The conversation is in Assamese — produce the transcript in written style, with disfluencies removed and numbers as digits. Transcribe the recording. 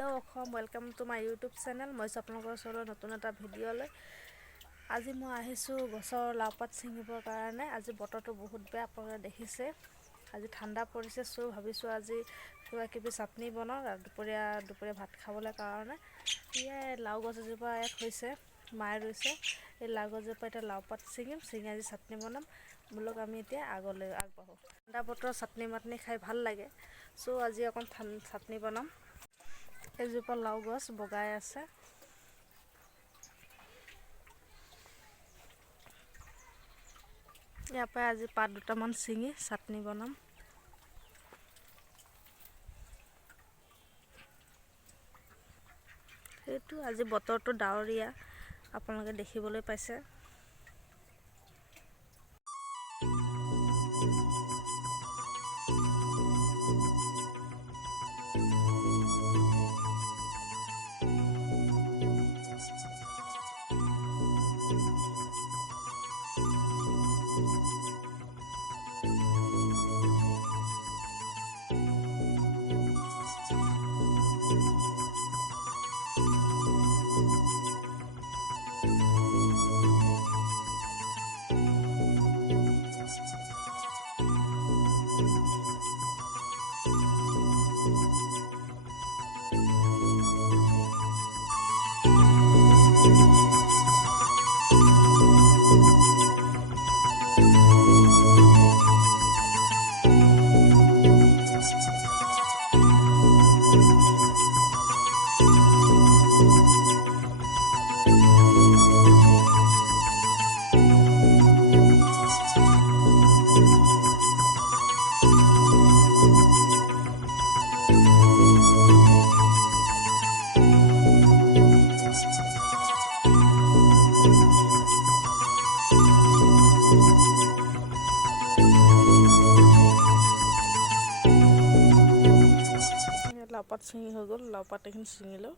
Hello' Assam, welcome to my YouTube channel. মই আপোনালোকৰ ওচৰত নতুন এটা ভিডিঅ'লৈ আজি মই আহিছোঁ গছৰ লাওপাত ছিঙিবৰ কাৰণে। আজি বতৰটো বহুত বেয়া, আপোনালোকে দেখিছে। আজি ঠাণ্ডা পৰিছে, ভাবিছোঁ আজি কিবা কিবি চাটনি বনাওঁ আৰু দুপৰীয়া ভাত খাবলৈ কাৰণে। এয়াই লাও গছ এজোপা ইয়াত হৈছে, মায়ে ৰুইছে। এই লাও গছজোপা এতিয়া লাওপাত ছিঙি আজি চাটনি বনাম। বোলক আমি এতিয়া আগবাঢ়োঁ। ঠাণ্ডা বতৰৰ চাটনি খাই ভাল লাগে। আজি অকণ চাটনি বনাম। এজোপা লাও গছ বগাই আছে। ইয়াৰ পৰা আজি পাত দুটামান ছিঙি চাটনি বনাম। সেইটো আজি বতৰটো ডাৱৰীয়া, আপোনালোকে দেখিবলৈ পাইছে। লাওপাত ছিঙি হৈ গ'ল, লাওপাত এইখিনি ছিঙিলোঁ।